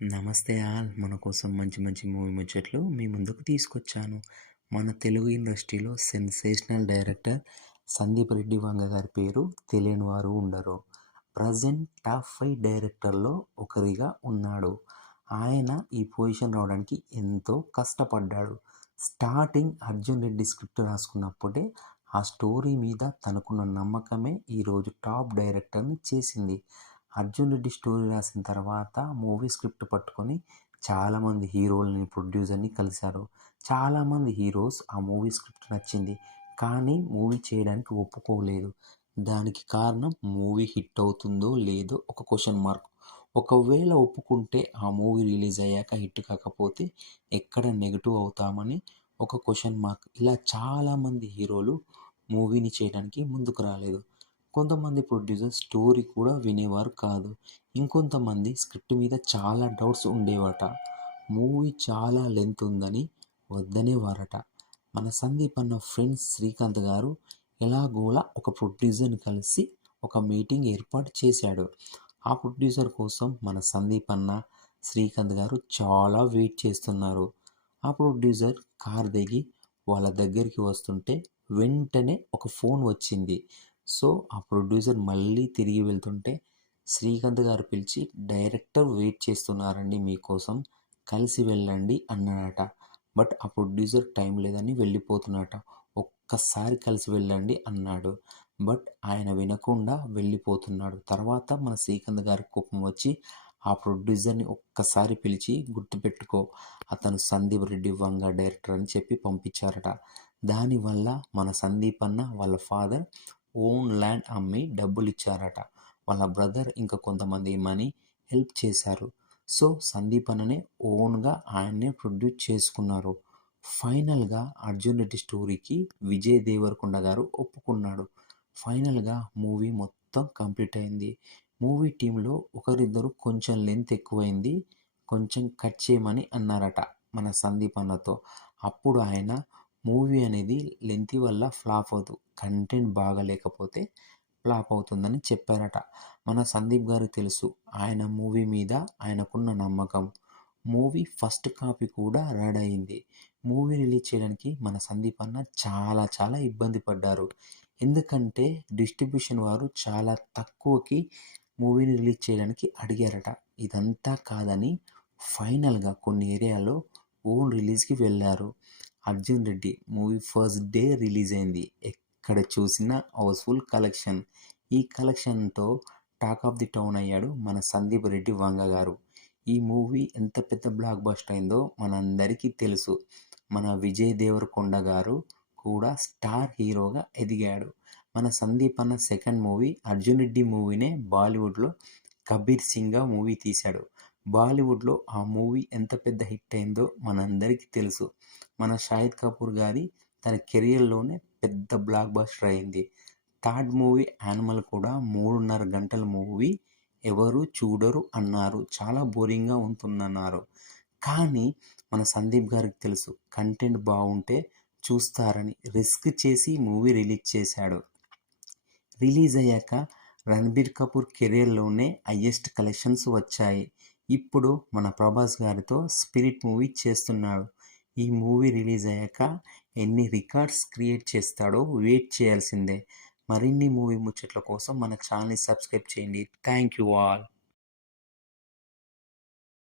నమస్తే ఆల్. మన కోసం మంచి మంచి మూవీ ముచ్చట్లు మీ ముందుకు తీసుకొచ్చాను. మన తెలుగు ఇండస్ట్రీలో సెన్సేషనల్ డైరెక్టర్ సందీప్ రెడ్డి వంగ గారి పేరు తెలియని వారు ఉండరు. ప్రజెంట్ టాప్ 5 డైరెక్టర్‌లో ఒకరిగా ఉన్నాడు. ఆయన ఈ పొజిషన్ రావడానికి ఎంతో కష్టపడ్డాడు. స్టార్టింగ్ 'అర్జున్ రెడ్డి' స్క్రిప్ట్ రాసుకున్నప్పుడే ఆ స్టోరీ మీద తనకున్న నమ్మకమే ఈరోజు టాప్ డైరెక్టర్‌ని చేసింది. 'అర్జున్ రెడ్డి' స్టోరీ రాసిన తర్వాత మూవీ స్క్రిప్ట్ పట్టుకొని చాలామంది హీరోలని, ప్రొడ్యూసర్‌ని కలిశారు. చాలామంది హీరోస్ ఆ మూవీ స్క్రిప్ట్ నచ్చింది. కానీ మూవీ చేయడానికి ఒప్పుకోలేదు. దానికి కారణం మూవీ హిట్ అవుతుందో లేదో ఒక క్వెషన్ మార్క్. ఒకవేళ ఒప్పుకుంటే ఆ మూవీ రిలీజ్ అయ్యాక హిట్ కాకపోతే ఎక్కడ నెగెటివ్ అవుతామని ఒక క్వెషన్ మార్క్. ఇలా చాలామంది హీరోలు మూవీని చేయడానికి ముందుకు రాలేదు. కొంతమంది ప్రొడ్యూసర్స్ స్టోరీ కూడా వినేవారు కాదు. ఇంకొంతమంది స్క్రిప్ట్ మీద చాలా డౌట్స్ ఉండేవట. మూవీ చాలా లెంత్ ఉందని వద్దనేవారట. మన సందీప్ అన్న ఫ్రెండ్స్ శ్రీకాంత్ గారు ఎలాగోలా ఒక ప్రొడ్యూసర్ని కలిసి ఒక మీటింగ్ ఏర్పాటు చేశాడు. ఆ ప్రొడ్యూసర్ కోసం మన సందీప్ అన్న, శ్రీకాంత్ గారు చాలా వెయిట్ చేస్తున్నారు. ఆ ప్రొడ్యూసర్ కార్ దిగి వాళ్ళ దగ్గరికి వస్తుంటే వెంటనే ఒక ఫోన్ వచ్చింది. సో ఆ ప్రొడ్యూసర్ మళ్ళీ తిరిగి వెళ్తుంటే శ్రీకాంత్ గారు పిలిచి, డైరెక్టర్ వెయిట్ చేస్తున్నారండి మీకోసం, కలిసి వెళ్ళండి అన్నాడట. బట్ ఆ ప్రొడ్యూసర్ టైం లేదని వెళ్ళిపోతున్నట. ఒక్కసారి కలిసి వెళ్ళండి అన్నాడు. బట్ ఆయన వినకుండా వెళ్ళిపోతున్నాడు. తర్వాత మన శ్రీకాంత్ గారి కోపం వచ్చి ఆ ప్రొడ్యూసర్ని ఒక్కసారి పిలిచి, గుర్తుపెట్టుకో అతను సందీప్ రెడ్డి వంగ డైరెక్టర్ అని చెప్పి పంపించారట. దానివల్ల మన సందీప్ అన్న వాళ్ళ ఫాదర్ ఓన్ ల్యాండ్ అమ్మి డబ్బులు ఇచ్చారట. వాళ్ళ బ్రదర్ ఇంకా కొంతమంది మనీ హెల్ప్ చేశారు. సో సందీప్ అన్ననే ఓన్గా ఆయన్నే ప్రొడ్యూస్ చేసుకున్నారు. ఫైనల్గా 'అర్జున్ రెడ్డి' స్టోరీకి విజయ్ దేవరకొండ గారు ఒప్పుకున్నాడు. ఫైనల్గా మూవీ మొత్తం కంప్లీట్ అయింది. మూవీ టీంలో ఒకరిద్దరు కొంచెం లెంత్ ఎక్కువైంది, కొంచెం కట్ చేయమని అన్నారట మన సందీప్ అన్నతో. అప్పుడు ఆయన మూవీ అనేది లెంత్ వల్ల ఫ్లాప్ అవ్వదు, కంటెంట్ బాగా లేకపోతే ఫ్లాప్ అవుతుందని చెప్పారట. మన సందీప్ గారికి తెలుసు ఆయన మూవీ మీద ఆయనకున్న నమ్మకం. మూవీ ఫస్ట్ కాపీ కూడా రెడీ అయింది. మూవీ రిలీజ్ చేయడానికి మన సందీప్ అన్న చాలా చాలా ఇబ్బంది పడ్డారు. ఎందుకంటే డిస్ట్రిబ్యూషన్ వారు చాలా తక్కువకి మూవీని రిలీజ్ చేయడానికి అడిగారట. ఇదంతా కాదని ఫైనల్గా కొన్ని ఏరియాలో ఓన్ రిలీజ్కి వెళ్ళారు. 'Arjun Reddy' movie first day release అయింది. ఎక్కడ చూసినా హౌస్ఫుల్ కలెక్షన్. ఈ కలెక్షన్తో టాక్ ఆఫ్ ది టౌన్ అయ్యాడు మన సందీప్ రెడ్డి వంగ గారు. ఈ మూవీ ఎంత పెద్ద బ్లాక్ బస్టర్ అయిందో మనందరికీ తెలుసు. మన విజయ్ దేవరకొండ గారు కూడా స్టార్ హీరోగా ఎదిగాడు. మన సందీప్ అన్న సెకండ్ మూవీ 'అర్జున్ రెడ్డి' మూవీనే బాలీవుడ్లో 'కబీర్ సింగ్'గా మూవీ తీశాడు. బాలీవుడ్లో ఆ మూవీ ఎంత పెద్ద హిట్ అయిందో మనందరికీ తెలుసు. మన షాహిద్ కపూర్ గారి తన కెరియర్లోనే పెద్ద బ్లాక్ బస్టర్ అయింది. థర్డ్ మూవీ 'యానిమల్' కూడా 3.5 గంటల మూవీ, ఎవరు చూడరు అన్నారు, చాలా బోరింగ్గా ఉంటుందన్నారు. కానీ మన సందీప్ గారికి తెలుసు కంటెంట్ బాగుంటే చూస్తారని రిస్క్ చేసి మూవీ రిలీజ్ చేశాడు. రిలీజ్ అయ్యాక రణబీర్ కపూర్ కెరియర్లోనే హయ్యెస్ట్ కలెక్షన్స్ వచ్చాయి. ఇప్పుడు మన ప్రభాస్ గారితో 'స్పిరిట్' మూవీ చేస్తున్నాడు. ఈ మూవీ రిలీజ్ అయ్యాక ఎన్ని రికార్డ్స్ క్రియేట్ చేస్తాడో వెయిట్ చేయాల్సిందే. మరిన్ని మూవీ ముచ్చట్ల కోసం మన ఛానల్ని సబ్స్క్రైబ్ చేయండి. Thank you all.